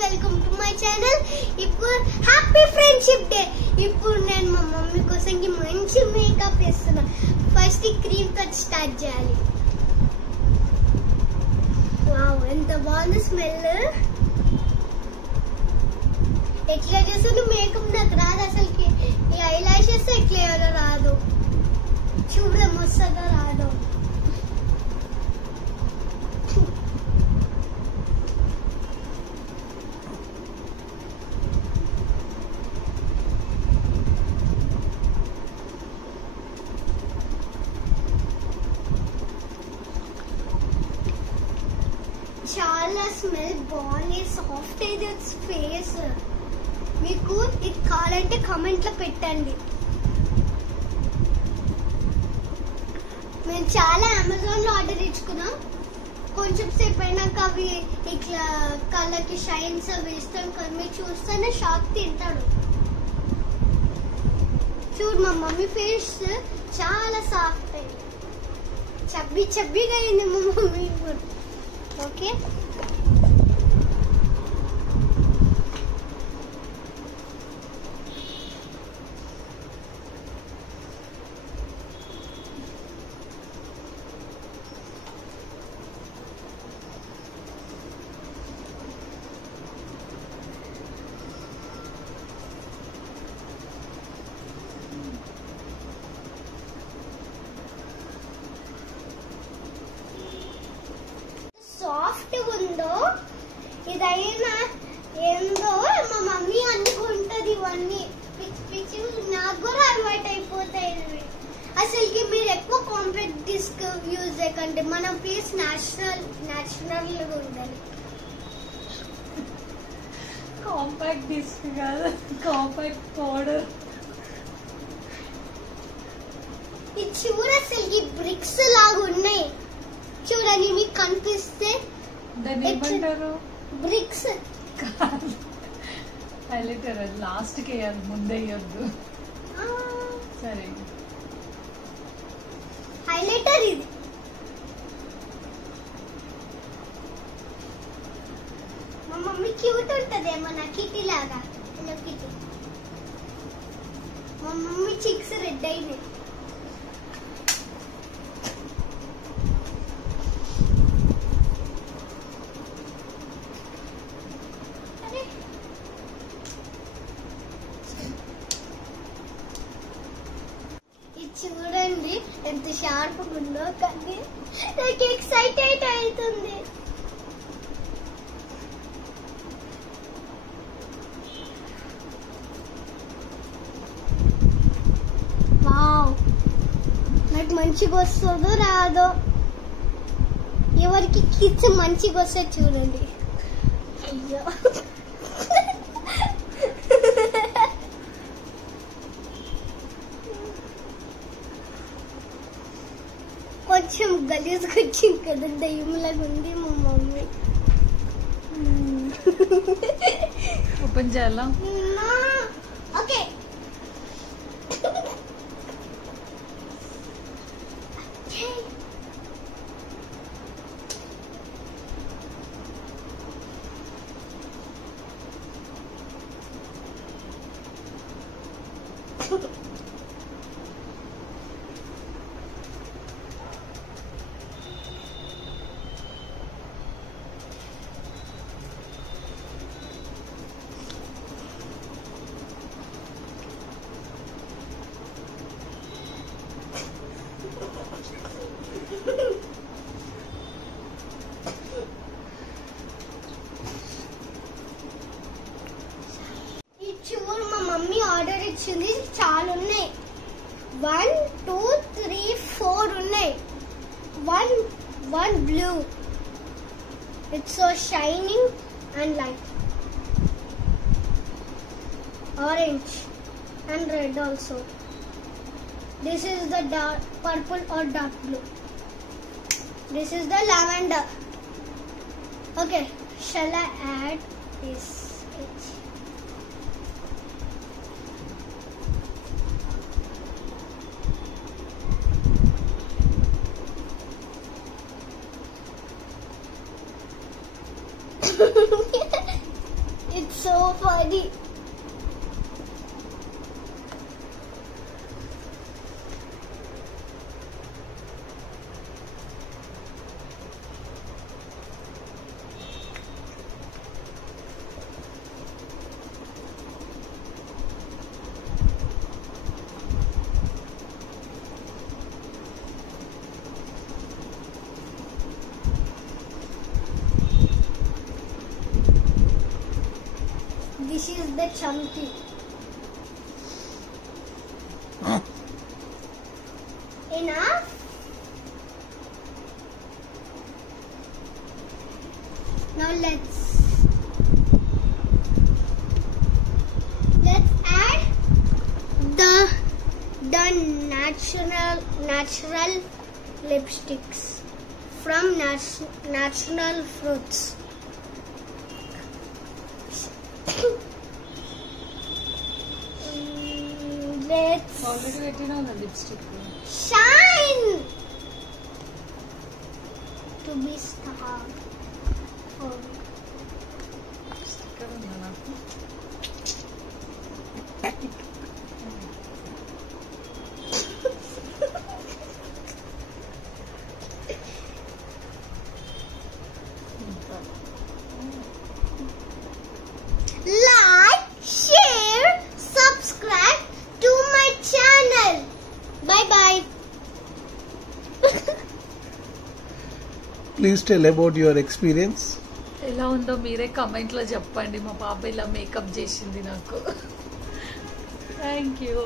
Welcome to my channel. ఇప్పుడు happy friendship day. ఇప్పుడు నేను మా మమ్మీ కోసం మంచి మేకప్ వేస్తున్నా. ఫస్ట్ క్రీమ్ తో స్టార్ట్ చేయాలి. వావ్, ఎంత బాగుంది స్మెల్. ఎట్లా చేస్తాను మేకప్ నాకు రాదు అసలుకి. ఈ ఐ లాషెస్ ఎట్లా రాదు, చూడడం వస్తుందో రాదు. చాలా స్మెల్ బాగుంది, సాఫ్ట్ అయితే ఫేస్. మీకు ఇది కావాలంటే కామెంట్ లో పెట్టండి. మేము చాలా అమెజాన్ లో ఆర్డర్ ఇచ్చుకున్నాం. కొంచెం సేపు అయినాక అవి ఇట్లా కళ్ళకి షైన్స్ అవి ఇస్తాం కదా, మీరు చూస్తేనే షాక్ తింటాడు. చూడు మా మమ్మీ ఫేస్ చాలా సాఫ్ట్ అయింది, చబ్బిగా అయింది మా మమ్మీ. ఓకే, సాఫ్ట్ ఉందో ఇదైనా ఏందో మా మమ్మీ అనుకుంటది. ఇవన్నీ పిచ్చి పిచ్చి నాకు కూడా అలవాటు అయిపోతాయి. అసలుకి మీరు ఎక్కువ కాంపాక్ట్ డిస్క్ యూజ్ చేయకండి, మన ఫేస్ న్యాచురల్ గా ఉండాలి. కాంపాక్ట్ డిస్క్ కాదు, కాంపాక్ట్ పౌడర్. ఇది చూడ అసలు బ్రిక్స్ లాగా ఉన్నాయి. చూడండి, మీకు కనిపిస్తే దాన్ని ఏమంటారు? బ్రిక్స్. హైలైటర్ అది లాస్ట్ కి వేయాలి, ముందే వేయద్దు. సరే, హైలైటర్ ఇది. మా మమ్మీ క్యూట్ ఉంటదేమో నా కిటీ లాగా. కిటీ మా మమ్మీ చిక్స్ రెడ్ అయినాయి. చూడండి ఎంత షార్ప్ ఉందో, కానీ నాకు ఎక్సైటెడ్ అవుతుంది. వావ్, నాకు మంచిగా వస్తుందో రాదో. ఎవరికి కిడ్స్ మంచిగా వస్తే చూడండి. అయ్యో, కొంచెం గలీజ్గా వచ్చింది కదా, దయ్యంలాగా ఉంది మా మమ్మీ. ఓపెన్ చేయాలా? ఓకే, మా మమ్మీ ఆర్డర్ ఇచ్చింది, చాలా ఉన్నాయి. 1 2 3 4 ఉన్నాయి. One blue. It's so shining and light. Orange and red also. This is the dark purple or dark blue. This is the lavender. Okay, shall I add this? funny. This is the chunky. Enough? Now let's add the natural lipsticks from natural fruits. Let's already పెట్టినా lipstick. shine to be star. Oh. Sticker ఉందా నాకు? Like, share, subscribe to my channel. Bye bye. Please tell about your experience. ఎలా ఉందో మీరే కమెంట్లో చెప్పండి. మా పాప ఇలా మేకప్ చేసింది నాకు. Thank you.